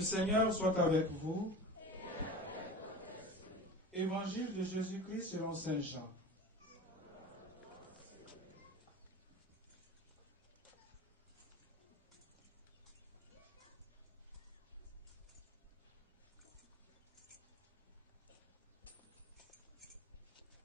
Le Seigneur soit avec vous. Évangile de Jésus-Christ selon Saint Jean.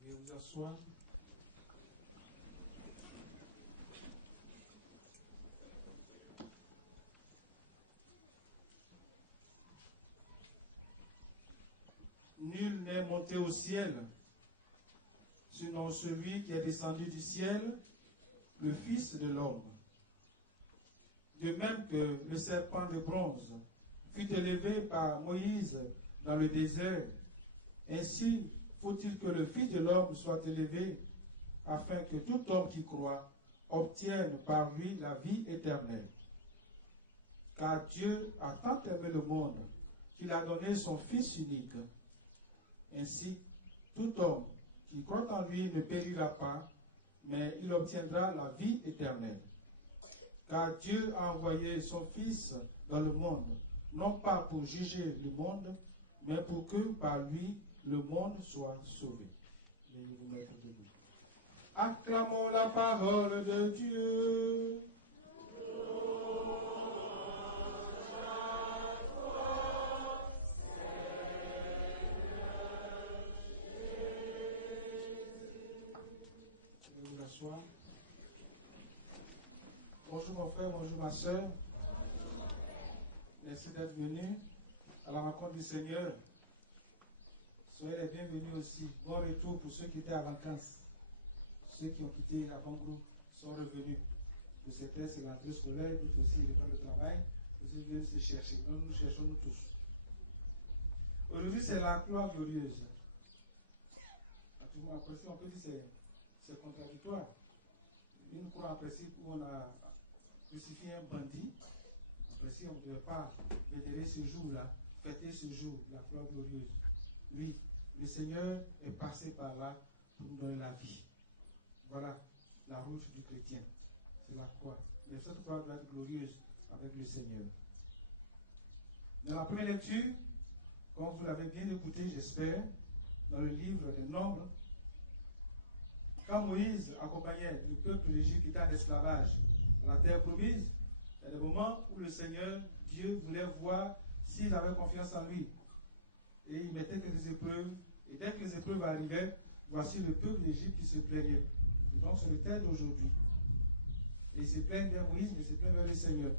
Veuillez vous asseoir. Nul n'est monté au ciel, sinon celui qui est descendu du ciel, le Fils de l'homme. De même que le serpent de bronze fut élevé par Moïse dans le désert, ainsi faut-il que le Fils de l'homme soit élevé, afin que tout homme qui croit obtienne par lui la vie éternelle. Car Dieu a tant aimé le monde qu'il a donné son Fils unique. Ainsi, tout homme qui croit en lui ne périra pas, mais il obtiendra la vie éternelle. Car Dieu a envoyé son Fils dans le monde, non pas pour juger le monde, mais pour que par lui le monde soit sauvé. Veuillez vous mettre debout. Acclamons la parole de Dieu. Bonsoir. Bonjour mon frère, bonjour ma soeur. Merci d'être venu à la rencontre du Seigneur. Soyez les bienvenus aussi. Bon retour pour ceux qui étaient en vacances. Ceux qui ont quitté l'avant-groupe sont revenus. Pour certains, c'est l'entrée scolaire, d'autres aussi, ils reprennent le travail. D'autres viennent se chercher. Donc nous cherchons nous tous. Aujourd'hui, c'est la gloire glorieuse. Après, on peut dire que c'est contradictoire. Une croix en principe où on a crucifié un bandit. En principe, on ne devait pas vénérer ce jour-là, fêter ce jour, la croix glorieuse. Lui, le Seigneur est passé par là pour nous donner la vie. Voilà la route du chrétien. C'est la croix. Mais cette croix doit être glorieuse avec le Seigneur. Dans la première lecture, comme vous l'avez bien écouté, j'espère, dans le livre des Nombres, quand Moïse accompagnait le peuple d'Égypte qui était en esclavage à la terre promise, il y a des moments où le Seigneur, Dieu, voulait voir s'il avait confiance en lui. Et il mettait quelques épreuves. Et dès que les épreuves arrivaient, voici le peuple d'Égypte qui se plaignait. Et donc c'est le thème d'aujourd'hui. Et il se plaignent vers Moïse, mais il se plaignent vers le Seigneur.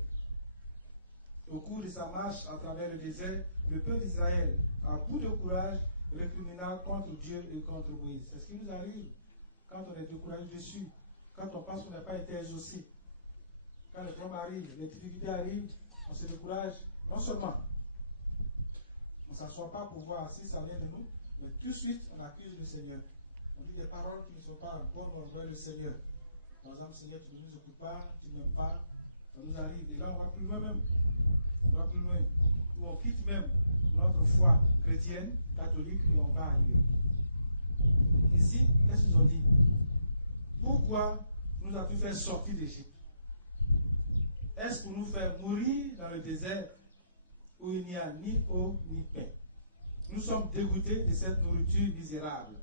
Au cours de sa marche à travers le désert, le peuple d'Israël, à bout de courage, récrimina contre Dieu et contre Moïse. C'est ce qui nous arrive quand on est découragé dessus, quand on pense qu'on n'a pas été exaucé. Quand les problèmes arrivent, les difficultés arrivent, on se décourage. Non seulement on ne s'assoit pas pour voir si ça vient de nous, mais tout de suite on accuse le Seigneur. On dit des paroles qui ne sont pas bonnes envers le Seigneur. Par exemple, Seigneur, tu ne nous écoutes pas, tu ne m'aimes pas, ça nous arrive. Et là, on va plus loin même. On va plus loin. Où on quitte même notre foi chrétienne, catholique, et on va ailleurs. Ici, qu'est-ce qu'ils ont dit? Pourquoi nous as-tu fait sortir d'Égypte? Est-ce pour nous faire mourir dans le désert où il n'y a ni eau ni pain? Nous sommes dégoûtés de cette nourriture misérable.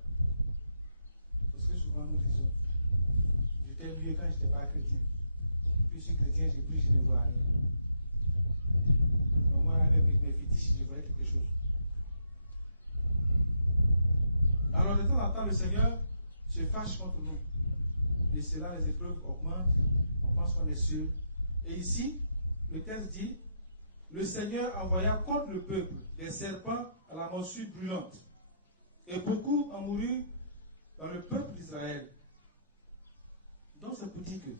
Parce que souvent nous disons, j'étais mieux quand je n'étais pas chrétien. Puis je suis chrétien, j'ai pris, je ne vois rien. Donc moi, avec mes fétiches, je voyais quelque chose. Alors de temps en temps, le Seigneur se fâche contre nous. Et c'est là les épreuves augmentent. On pense qu'on est sûr. Et ici, le texte dit, le Seigneur envoya contre le peuple des serpents à la morsure brûlante. Et beaucoup en moururent dans le peuple d'Israël. Donc c'est pour dire que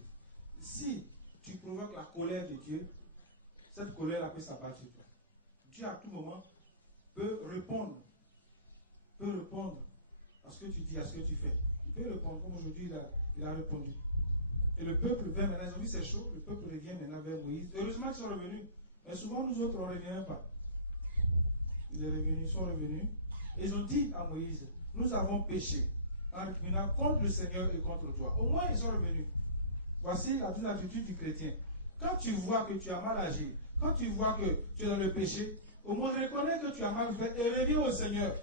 si tu provoques la colère de Dieu, cette colère peut s'abattre sur toi. Dieu à tout moment peut répondre à ce que tu dis, à ce que tu fais. Il peut répondre, comme aujourd'hui il a répondu. Et le peuple vient maintenant, ils ont vu c'est chaud, le peuple revient maintenant vers Moïse. Heureusement qu'ils sont revenus, mais souvent nous autres on ne revient pas. Ils sont revenus, et ils ont dit à Moïse, nous avons péché en récriminant contre le Seigneur et contre toi. Au moins ils sont revenus. Voici la bonne attitude du chrétien. Quand tu vois que tu as mal agi, Quand tu vois que tu es dans le péché, au moins reconnais que tu as mal fait et reviens au Seigneur.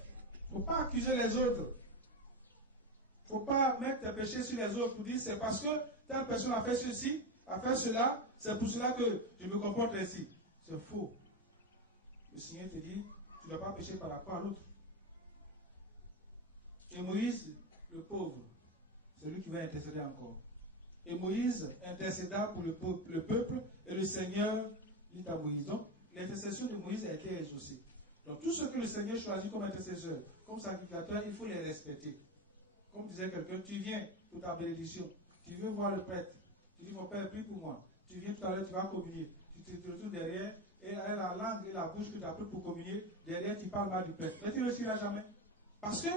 Il ne faut pas accuser les autres. Il ne faut pas mettre tes péchés sur les autres pour dire c'est parce que telle personne a fait ceci, a fait cela, c'est pour cela que je me comporte ainsi. C'est faux. Le Seigneur te dit, tu ne dois pas pécher par rapport à l'autre. Et Moïse, le pauvre, c'est lui qui va intercéder encore. Et Moïse intercéda pour le peuple, et le Seigneur dit à Moïse. Donc, l'intercession de Moïse a été exaucée. Donc, tout ce que le Seigneur choisit comme intercesseur, comme sacrificateur, il faut les respecter. Comme disait quelqu'un, tu viens pour ta bénédiction. Tu veux voir le prêtre. Tu dis, mon père, prie pour moi. Tu viens tout à l'heure, tu vas communier. Tu te retrouves derrière, et avec la langue et la bouche que tu as pris pour communier, derrière, tu parles mal du prêtre. Mais tu ne le suivras jamais. Parce que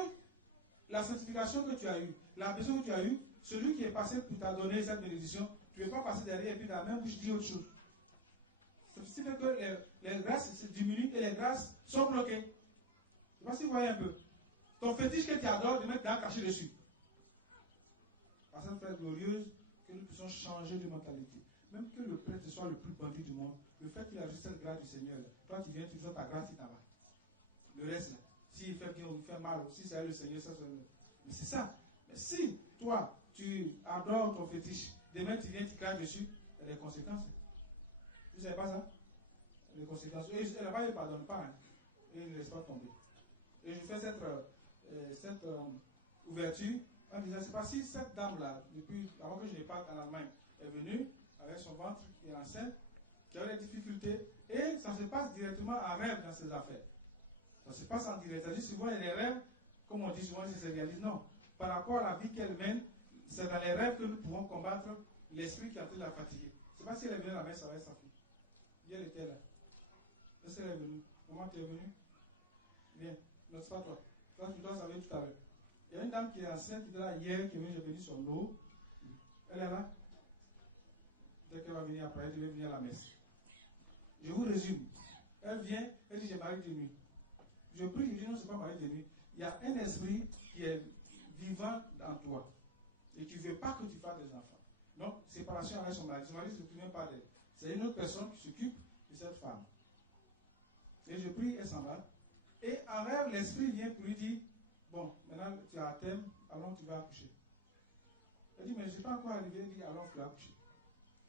la sanctification que tu as eue, la bénédiction que tu as eue, celui qui est passé pour t'a donné cette bénédiction, tu ne veux pas passer derrière et puis dans la même bouche dire autre chose. Ce qui fait que les grâces diminuent et les grâces sont bloquées. Je ne sais pas si vous voyez un peu. Ton fétiche que tu adores, de mettre d'un caché dessus. À cette fête glorieuse, que nous puissions changer de mentalité. Même que le prêtre soit le plus bandit du monde, le fait qu'il a juste cette grâce du Seigneur, toi tu viens, tu fais ta grâce, il t'en va. Le reste, là, s'il fait bien ou il fait mal, si c'est le Seigneur, ça c'est le... Mais c'est ça. Mais si toi, tu adores ton fétiche, demain tu viens, tu craches dessus, il y a des conséquences. Vous ne savez pas ça? Les conséquences. Et là-bas, il ne pardonne pas. Hein. Et il ne laisse pas tomber. Et je fais cette ouverture en disant, c'est pas si cette dame-là, depuis avant que je n'ai pas en Allemagne, est venue avec son ventre qui est enceinte, qui a des difficultés, et ça se passe directement en rêve dans ses affaires. Ça se passe en direct. C'est-à-dire, souvent, les rêves, comme on dit souvent, c'est se réalise. Non. Par rapport à la vie qu'elle mène, c'est dans les rêves que nous pouvons combattre l'esprit qui est en train de la fatiguer. Je ne sais pas si elle est venue à la messe avec sa fille. Elle était là. Est-ce qu'elle est venue? Comment tu es venue? Viens. Non, c'est pas toi. Toi, tu dois savoir tout à l'heure. Il y a une dame qui est enceinte, qui était là hier, qui est venue, j'ai venu son eau. Elle est là. Dès qu'elle va venir après, elle devait venir à la messe. Je vous résume. Elle vient, elle dit, j'ai marié de nuit. Je prie, je dis, non, c'est pas marié de nuit. Il y a un esprit qui est vivant en toi. Et qui ne veut pas que tu fasses des enfants. Donc, séparation avec son mari. Son mari ne se souvient pas d'elle. C'est une autre personne qui s'occupe de cette femme. Et je prie, elle s'en va. Et en rêve, l'esprit vient pour lui dire, bon, maintenant tu as un thème, alors tu vas accoucher. Elle dit, mais je ne suis pas encore arrivé. Elle dit, alors tu vas accoucher.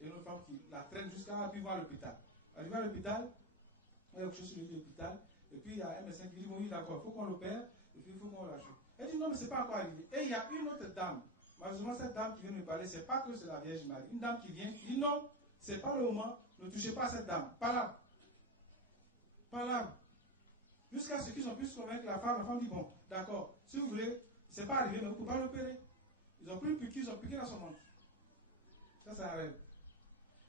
Et une autre femme qui la traîne jusqu'à puis voir l'hôpital. Arrivé à l'hôpital, elle a accouché sur le lit de l'hôpital. Et puis il y a un médecin qui dit, bon, oui, d'accord, il faut qu'on l'opère, et puis il faut qu'on lâche. Elle dit, non, mais ce n'est pas encore arrivé. Et il y a une autre dame. Malheureusement, cette dame qui vient me parler, ce n'est pas que c'est la Vierge Marie. Une dame qui vient, qui dit, non, ce n'est pas le moment, ne touchez pas à cette dame. Pas là. Pas là. Jusqu'à ce qu'ils ont pu se convaincre la femme dit, bon, d'accord, si vous voulez, ce n'est pas arrivé, mais vous ne pouvez pas l'opérer. Ils ont pris une piqûre, ils ont piqué dans son ventre. Ça, c'est un rêve.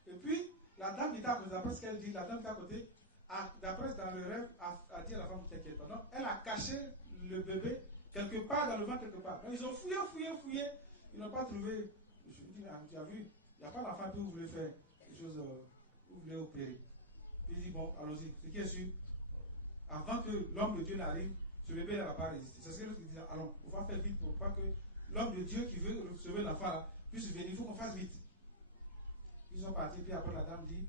Et puis, la dame qui était à côté, d'après ce qu'elle dit, la dame qui était à côté, d'après dans le rêve, a dit à la femme, ne t'inquiète pas. Donc, elle a caché le bébé quelque part dans le ventre, quelque part. Donc, ils ont fouillé. Ils n'ont pas trouvé. Je lui dis, tu as vu, il n'y a pas d'enfant, puis vous voulez faire quelque chose, vous voulez opérer. Puis il dit, bon, allons-y. Ce qui est sûr, avant que l'homme de Dieu n'arrive, ce bébé ne va pas résister. C'est ce qu'il dit, allons, on va faire vite pour pas que l'homme de Dieu qui veut recevoir l'enfant là puisse venir. Il faut qu'on fasse vite. Ils sont partis, puis après la dame dit,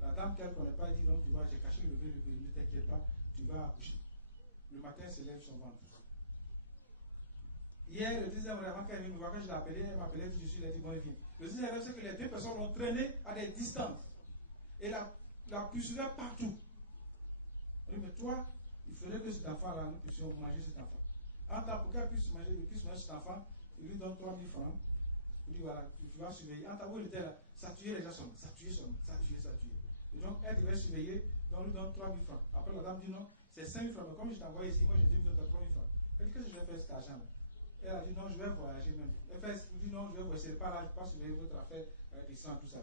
la dame qu'elle ne connaît pas, elle dit, donc tu vois, j'ai caché le bébé, ne t'inquiète pas, tu vas accoucher. Le matin, elle se lève son ventre. Hier, le deuxième rêve, avant qu'elle vienne me voir, quand je l'ai appelée, elle m'appelait, elle dit, je suis là, elle dit, bon, elle vient. Le deuxième rêve, c'est que les deux personnes l'ont traîné à des distances. Et la poursuivait partout. On dit, mais toi, il faudrait que cet enfant-là, nous puissions manger cet enfant. En tant pour qu'elle puisse manger cet enfant, il lui donne 3 000 francs. Il dit, voilà, tu vas surveiller. En tant où il était là, ça tuait les gens seulement. Ça tuait. Et donc, elle devait surveiller, donc il lui donne 3 000 francs. Après, la dame dit, non, c'est 5 000 francs. Mais comme je t'ai envoyé ici, moi, j'ai dit, vous êtes à 3 000 francs. Elle dit, qu'est-ce que je vais faire cet argent-là? Elle a dit, non, je vais voyager même. Elle dit, non, je vais voyager. C'est pas là, je ne vais pas surveiller votre affaire du sang, tout ça.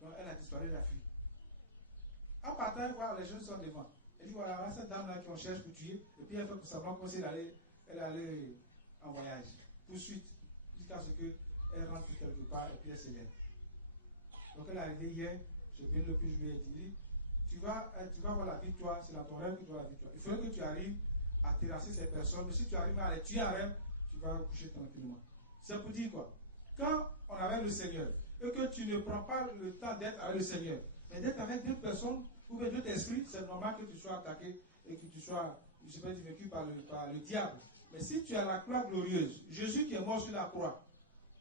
Donc, elle a disparu, la fille. En partant, elle voit les jeunes sont devant. Elle dit, voilà, cette dame-là qu'on cherche pour tuer. Et puis, elle fait pour savoir comment elle allait en voyage. Poursuite. Jusqu'à ce qu'elle rentre quelque part et puis elle se lève. Donc, elle est arrivée hier. Je viens le plus, je lui ai dit, tu vas voir la victoire, c'est dans ton rêve que tu vois la victoire. Il faudrait que tu arrives à terrasser ces personnes. Mais si tu arrives à les tuer en rêve, tu vas coucher tranquillement. C'est pour dire quoi? Quand on est avec le Seigneur, et que tu ne prends pas le temps d'être avec le Seigneur, mais d'être avec d'autres personnes ou bien d'autres esprits, c'est normal que tu sois attaqué et que tu sois, je peux dire, vaincu par le diable. Mais si tu as la croix glorieuse, Jésus qui est mort sur la croix,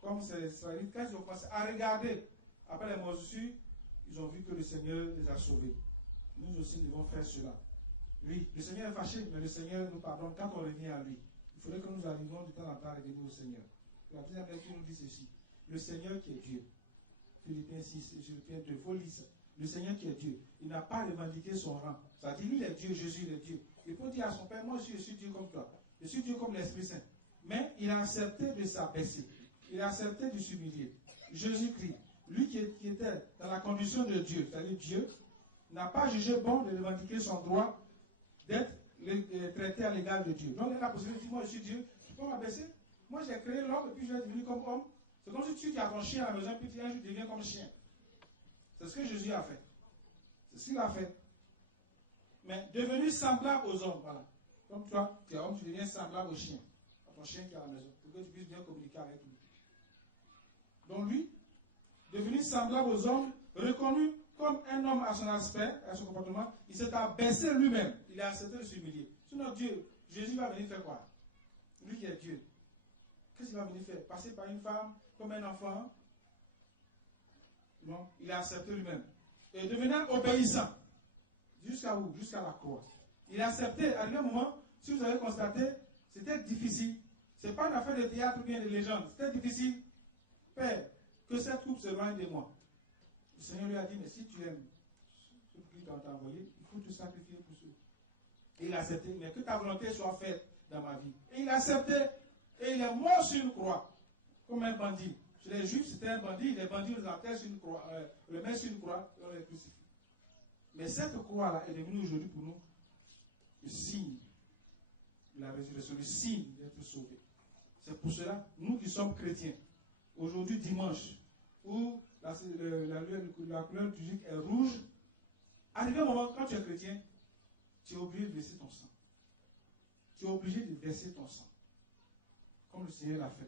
comme c'est dit, quand ils ont commencé à regarder après les morsures, ils ont vu que le Seigneur les a sauvés. Nous aussi devons faire cela. Oui, le Seigneur est fâché, mais le Seigneur nous pardonne quand on revient à lui. Il faudrait que nous arrivions de temps en temps à revenir au Seigneur. La deuxième lecture nous dit ceci. Le Seigneur qui est Dieu. Philippiens 6, Philippiens 2, faut lire ça. Le Seigneur qui est Dieu, il n'a pas revendiqué son rang. Ça dit, lui il est Dieu, Jésus il est Dieu. Il peut dire à son Père, moi je suis Dieu comme toi. Je suis Dieu comme l'Esprit Saint. Mais il a accepté de s'abaisser. Il a accepté de s'humilier. Jésus-Christ, lui qui était dans la condition de Dieu, c'est-à-dire Dieu, n'a pas jugé bon de revendiquer son droit d'être traité à l'égal de Dieu. Donc il a la possibilité de dire, moi je suis Dieu, je peux m'abaisser. Moi j'ai créé l'homme et puis je vais devenir comme homme. C'est comme si tu as ton chien à la maison et puis un jour tu deviens comme chien. C'est ce que Jésus a fait. C'est ce qu'il a fait. Mais devenu semblable aux hommes, voilà. Comme toi, tu es homme, tu deviens semblable au chien. À ton chien qui est à la maison. Pour que tu puisses bien communiquer avec lui. Donc lui, devenu semblable aux hommes, reconnu comme un homme à son aspect, à son comportement, il s'est abaissé lui-même. Il a accepté de s'humilier. Sinon Dieu, Jésus va venir faire quoi? Lui qui est Dieu. Qu'est-ce qu'il va venir faire? Passer par une femme comme un enfant? Non, il a accepté lui-même. Et devenant obéissant. Jusqu'à où? Jusqu'à la croix. Il a accepté, à un moment, si vous avez constaté, c'était difficile. Ce n'est pas une affaire de théâtre ou bien de légende. C'était difficile. Père, que cette coupe se loigne de moi. Le Seigneur lui a dit, mais si tu aimes ce qui t'a envoyé, il faut te sacrifier pour ceux. Et il a accepté, mais que ta volonté soit faite dans ma vie. Et il a accepté, et il est mort sur une croix, comme un bandit. Chez les Juifs, c'était un bandit. Les bandits les enterrent sur une croix, le mettent sur une croix, et on les crucifie. Mais cette croix-là est devenue aujourd'hui pour nous le signe de la résurrection, le signe d'être sauvés. C'est pour cela, nous qui sommes chrétiens, aujourd'hui dimanche, où la couleur liturgique est rouge, arrivé un moment, quand tu es chrétien, tu es obligé de verser ton sang. Tu es obligé de verser ton sang. Comme le Seigneur l'a fait.